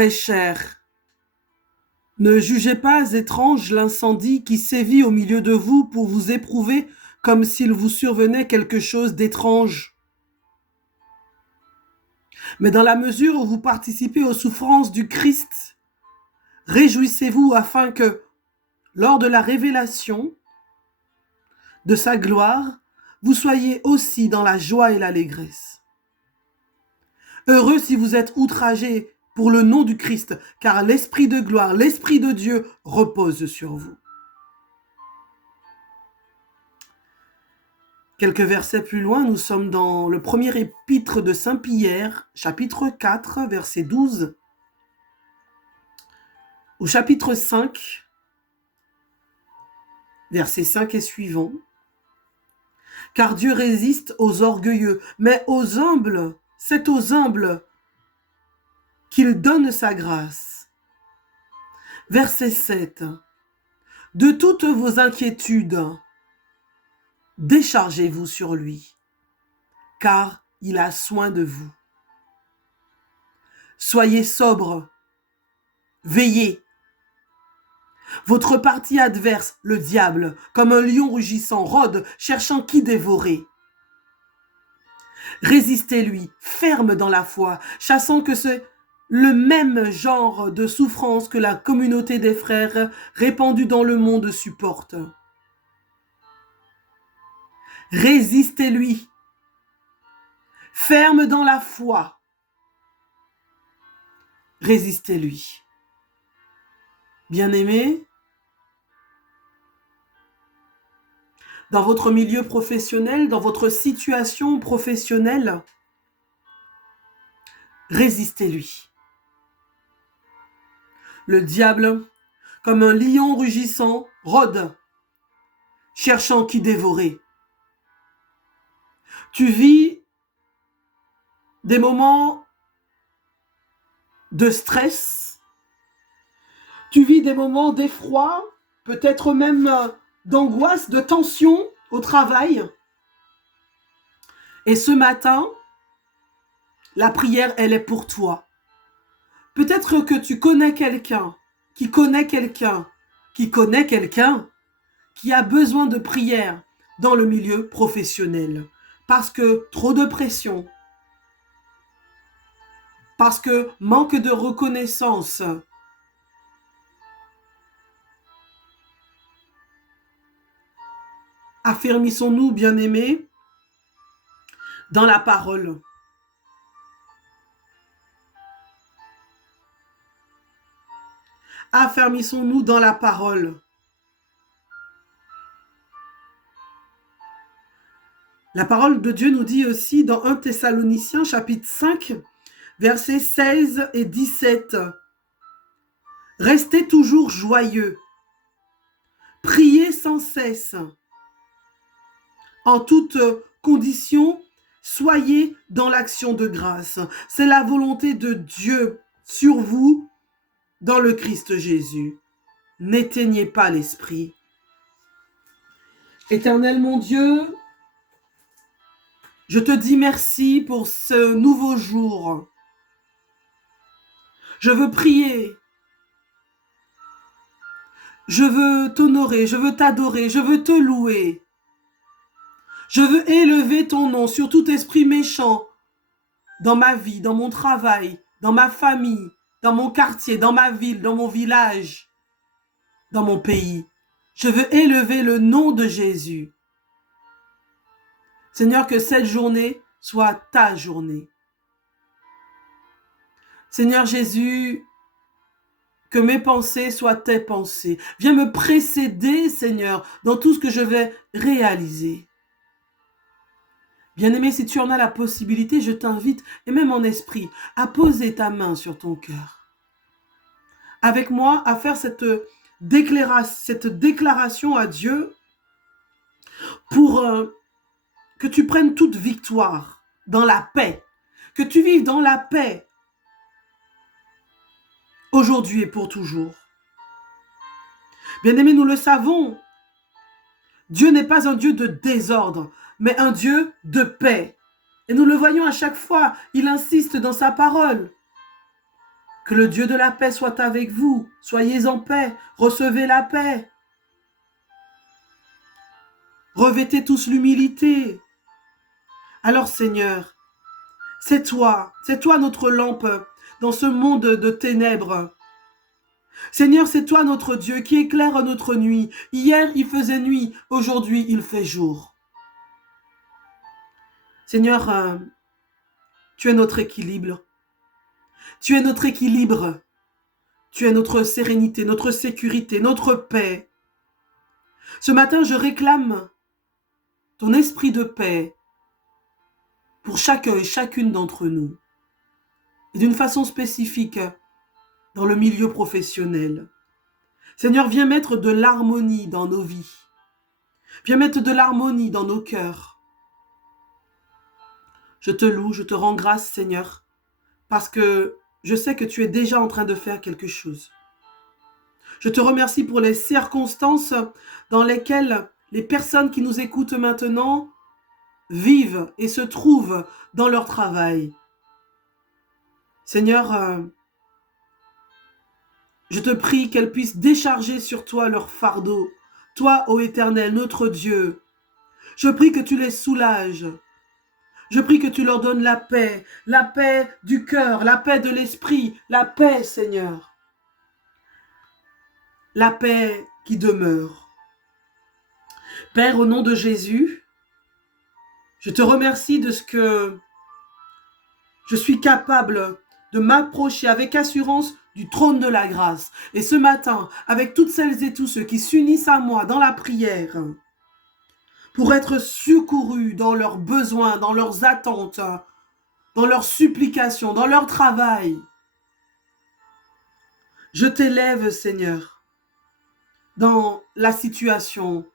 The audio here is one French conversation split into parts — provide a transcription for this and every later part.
Très cher, ne jugez pas étrange l'incendie qui sévit au milieu de vous pour vous éprouver comme s'il vous survenait quelque chose d'étrange. Mais dans la mesure où vous participez aux souffrances du Christ, réjouissez-vous afin que, lors de la révélation de sa gloire, vous soyez aussi dans la joie et l'allégresse. Heureux si vous êtes outragés pour le nom du Christ, car l'Esprit de gloire, l'Esprit de Dieu repose sur vous. Quelques versets plus loin, nous sommes dans le premier épître de Saint Pierre, chapitre 4, verset 12, au chapitre 5, verset 5 et suivant. Car Dieu résiste aux orgueilleux, mais aux humbles, c'est aux humbles qu'il donne sa grâce. Verset 7. De toutes vos inquiétudes, déchargez-vous sur lui, car il a soin de vous. Soyez sobres, veillez. Votre parti adverse, le diable, comme un lion rugissant, rôde, cherchant qui dévorer. Résistez-lui, ferme dans la foi, chassant que c'est le même genre de souffrance que la communauté des frères répandue dans le monde supporte. Résistez-lui, ferme dans la foi. Résistez-lui. Bien-aimés, dans votre milieu professionnel, dans votre situation professionnelle, résistez-lui. Le diable, comme un lion rugissant, rôde, cherchant qui dévorer. Tu vis des moments de stress, tu vis des moments d'effroi, peut-être même d'angoisse, de tension au travail. Et ce matin, la prière, elle est pour toi. Peut-être que tu connais quelqu'un, qui connaît quelqu'un, qui connaît quelqu'un, qui a besoin de prière dans le milieu professionnel. Parce que trop de pression, parce que manque de reconnaissance, affermissons-nous, bien-aimés, dans la parole. Affermissons-nous dans la parole. La parole de Dieu nous dit aussi dans 1 Thessaloniciens chapitre 5, versets 16 et 17. Restez toujours joyeux. Priez sans cesse. En toute condition, soyez dans l'action de grâce. C'est la volonté de Dieu sur vous dans le Christ Jésus. N'éteignez pas l'esprit. Éternel mon Dieu, je te dis merci pour ce nouveau jour. Je veux prier. Je veux t'honorer, je veux t'adorer, je veux te louer. Je veux élever ton nom sur tout esprit méchant dans ma vie, dans mon travail, dans ma famille, dans mon quartier, dans ma ville, dans mon village, dans mon pays. Je veux élever le nom de Jésus. Seigneur, que cette journée soit ta journée. Seigneur Jésus, que mes pensées soient tes pensées. Viens me précéder, Seigneur, dans tout ce que je vais réaliser. Bien-aimé, si tu en as la possibilité, je t'invite, et même en esprit, à poser ta main sur ton cœur. Avec moi, à faire cette déclaration à Dieu pour que tu prennes toute victoire dans la paix, que tu vives dans la paix aujourd'hui et pour toujours. Bien-aimés, nous le savons, Dieu n'est pas un Dieu de désordre, mais un Dieu de paix. Et nous le voyons à chaque fois, il insiste dans sa parole. Que le Dieu de la paix soit avec vous. Soyez en paix. Recevez la paix. Revêtez tous l'humilité. Alors Seigneur, c'est toi notre lampe dans ce monde de ténèbres. Seigneur, c'est toi notre Dieu qui éclaire notre nuit. Hier, il faisait nuit, aujourd'hui, il fait jour. Seigneur, tu es notre équilibre. Tu es notre équilibre. Tu es notre sérénité, notre sécurité, notre paix. Ce matin, je réclame ton esprit de paix pour chacun et chacune d'entre nous. Et d'une façon spécifique dans le milieu professionnel. Seigneur, viens mettre de l'harmonie dans nos vies. Viens mettre de l'harmonie dans nos cœurs. Je te loue, je te rends grâce, Seigneur, parce que je sais que tu es déjà en train de faire quelque chose. Je te remercie pour les circonstances dans lesquelles les personnes qui nous écoutent maintenant vivent et se trouvent dans leur travail. Seigneur, je te prie qu'elles puissent décharger sur toi leur fardeau. Toi, ô Éternel, notre Dieu, je prie que tu les soulages. Je prie que tu leur donnes la paix du cœur, la paix de l'esprit, la paix, Seigneur. La paix qui demeure. Père, au nom de Jésus, je te remercie de ce que je suis capable de m'approcher avec assurance du trône de la grâce. Et ce matin, avec toutes celles et tous ceux qui s'unissent à moi dans la prière, pour être secourus dans leurs besoins, dans leurs attentes, dans leurs supplications, dans leur travail. Je t'élève, Seigneur, dans la situation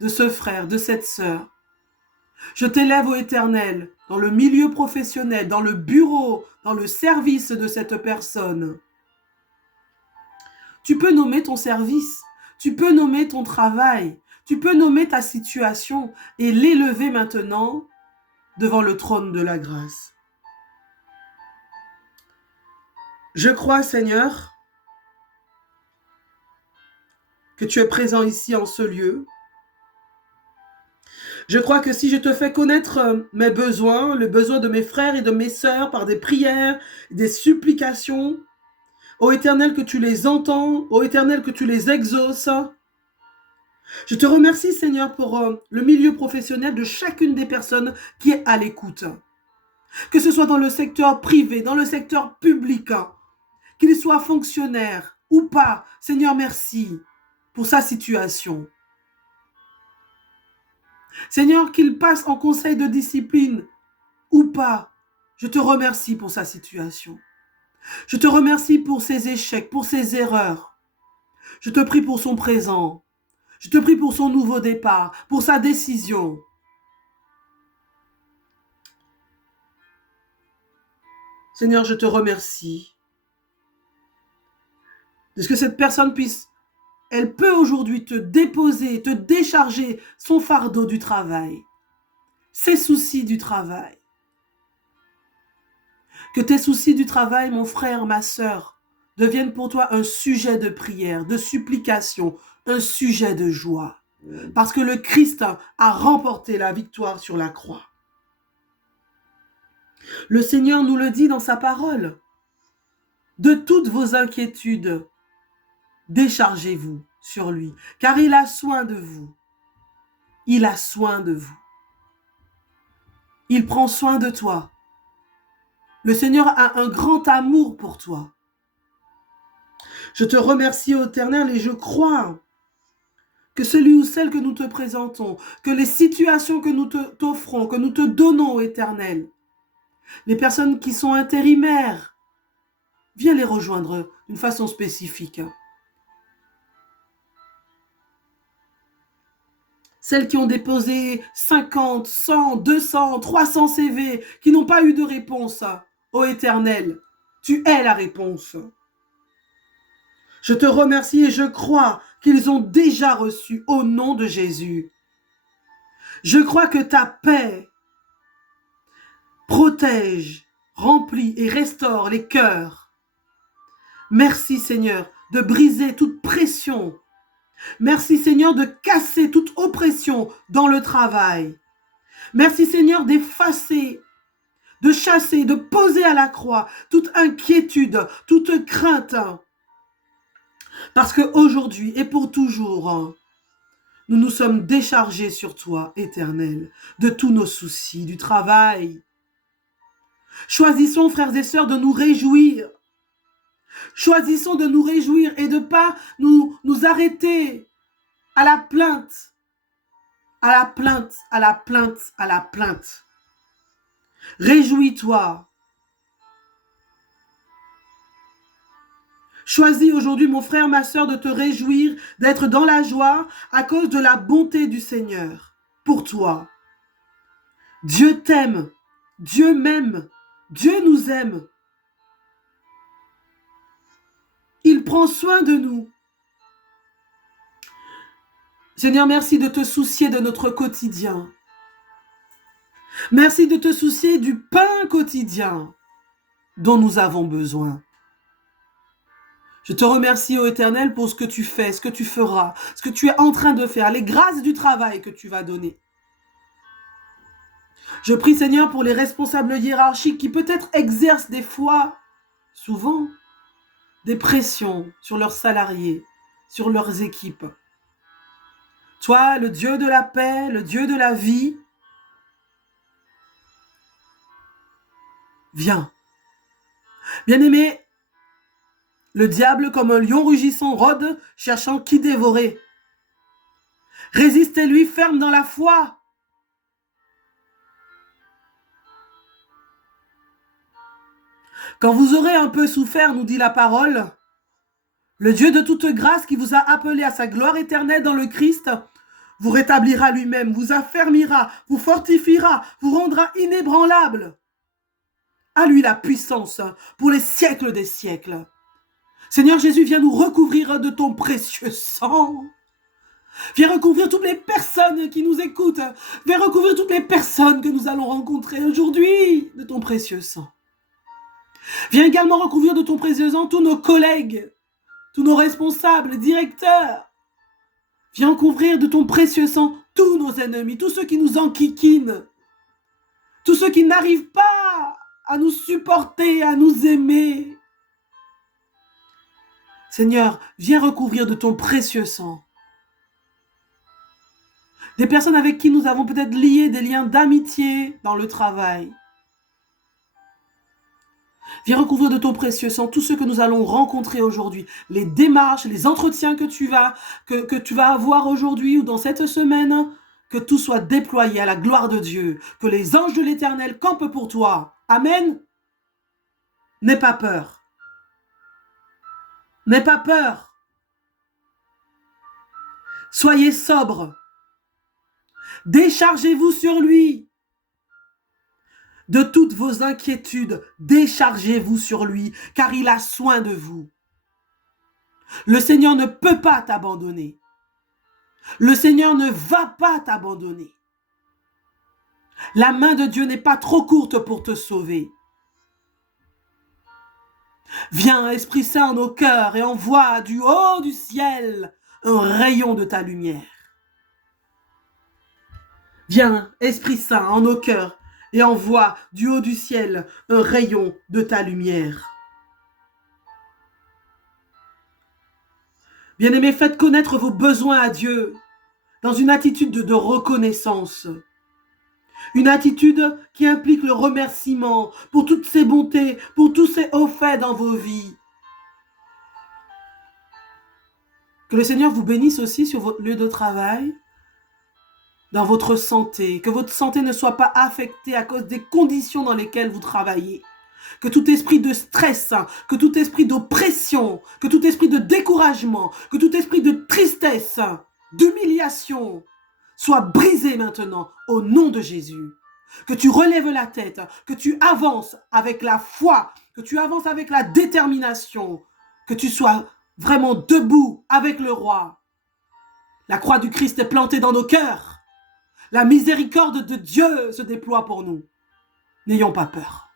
de ce frère, de cette sœur. Je t'élève, ô Éternel, dans le milieu professionnel, dans le bureau, dans le service de cette personne. Tu peux nommer ton service, tu peux nommer ton travail, tu peux nommer ta situation et l'élever maintenant devant le trône de la grâce. Je crois, Seigneur, que tu es présent ici en ce lieu. Je crois que si je te fais connaître mes besoins, les besoins de mes frères et de mes sœurs par des prières, des supplications, ô Éternel, que tu les entends, ô Éternel, que tu les exauces. Je te remercie, Seigneur, pour le milieu professionnel de chacune des personnes qui est à l'écoute. Que ce soit dans le secteur privé, dans le secteur public, qu'il soit fonctionnaire ou pas. Seigneur, merci pour sa situation. Seigneur, qu'il passe en conseil de discipline ou pas, je te remercie pour sa situation. Je te remercie pour ses échecs, pour ses erreurs. Je te prie pour son présent. Je te prie pour son nouveau départ, pour sa décision. Seigneur, je te remercie de ce que cette personne elle peut aujourd'hui te déposer, te décharger son fardeau du travail, ses soucis du travail. Que tes soucis du travail, mon frère, ma sœur, deviennent pour toi un sujet de prière, de supplication, un sujet de joie. Parce que le Christ a remporté la victoire sur la croix. Le Seigneur nous le dit dans sa parole. De toutes vos inquiétudes, déchargez-vous sur lui, car il a soin de vous. Il a soin de vous. Il prend soin de toi. Le Seigneur a un grand amour pour toi. Je te remercie, ô Éternel, et je crois que celui ou celle que nous te présentons, que les situations que nous t'offrons, que nous te donnons, ô Éternel, les personnes qui sont intérimaires, viens les rejoindre d'une façon spécifique. Celles qui ont déposé 50, 100, 200, 300 CV, qui n'ont pas eu de réponse, ô Éternel, tu es la réponse. Je te remercie et je crois qu'ils ont déjà reçu au nom de Jésus. Je crois que ta paix protège, remplit et restaure les cœurs. Merci Seigneur de briser toute pression. Merci Seigneur de casser toute oppression dans le travail. Merci Seigneur d'effacer, de chasser, de poser à la croix toute inquiétude, toute crainte. Parce qu'aujourd'hui et pour toujours, nous nous sommes déchargés sur toi, Éternel, de tous nos soucis, du travail. Choisissons, frères et sœurs, de nous réjouir. Choisissons de nous réjouir et de ne pas nous arrêter à la plainte, à la plainte, à la plainte, à la plainte. Réjouis-toi. Choisis aujourd'hui, mon frère, ma sœur, de te réjouir, d'être dans la joie à cause de la bonté du Seigneur pour toi. Dieu t'aime, Dieu m'aime, Dieu nous aime. Il prend soin de nous. Seigneur, merci de te soucier de notre quotidien. Merci de te soucier du pain quotidien dont nous avons besoin. Je te remercie, ô Éternel, pour ce que tu fais, ce que tu feras, ce que tu es en train de faire, les grâces du travail que tu vas donner. Je prie, Seigneur, pour les responsables hiérarchiques qui peut-être exercent des fois, souvent, des pressions sur leurs salariés, sur leurs équipes. Toi, le Dieu de la paix, le Dieu de la vie, viens. Bien-aimé, le diable, comme un lion rugissant, rôde, cherchant qui dévorer. Résistez-lui ferme dans la foi. Quand vous aurez un peu souffert, nous dit la parole, le Dieu de toute grâce qui vous a appelé à sa gloire éternelle dans le Christ, vous rétablira lui-même, vous affermira, vous fortifiera, vous rendra inébranlable. À lui la puissance pour les siècles des siècles. Seigneur Jésus, viens nous recouvrir de ton précieux sang. Viens recouvrir toutes les personnes qui nous écoutent. Viens recouvrir toutes les personnes que nous allons rencontrer aujourd'hui de ton précieux sang. Viens également recouvrir de ton précieux sang tous nos collègues, tous nos responsables, directeurs. Viens couvrir de ton précieux sang tous nos ennemis, tous ceux qui nous enquiquinent, tous ceux qui n'arrivent pas à nous supporter, à nous aimer. Seigneur, viens recouvrir de ton précieux sang des personnes avec qui nous avons peut-être lié des liens d'amitié dans le travail. Viens recouvrir de ton précieux sang tous ceux que nous allons rencontrer aujourd'hui, les démarches, les entretiens que tu vas avoir aujourd'hui ou dans cette semaine, que tout soit déployé à la gloire de Dieu, que les anges de l'Éternel campent pour toi. Amen. N'aie pas peur. N'aie pas peur. Soyez sobre. Déchargez-vous sur lui. De toutes vos inquiétudes, déchargez-vous sur lui, car il a soin de vous. Le Seigneur ne peut pas t'abandonner. Le Seigneur ne va pas t'abandonner. La main de Dieu n'est pas trop courte pour te sauver. Viens, Esprit Saint, en nos cœurs et envoie du haut du ciel un rayon de ta lumière. Viens, Esprit Saint, en nos cœurs et envoie du haut du ciel un rayon de ta lumière. Bien-aimés, faites connaître vos besoins à Dieu dans une attitude de reconnaissance. Une attitude qui implique le remerciement pour toutes ses bontés, pour tous ses hauts faits dans vos vies. Que le Seigneur vous bénisse aussi sur votre lieu de travail, dans votre santé, que votre santé ne soit pas affectée à cause des conditions dans lesquelles vous travaillez. Que tout esprit de stress, que tout esprit d'oppression, que tout esprit de découragement, que tout esprit de tristesse, d'humiliation soit brisé maintenant au nom de Jésus. Que tu relèves la tête, que tu avances avec la foi, que tu avances avec la détermination, que tu sois vraiment debout avec le roi. La croix du Christ est plantée dans nos cœurs. La miséricorde de Dieu se déploie pour nous. N'ayons pas peur.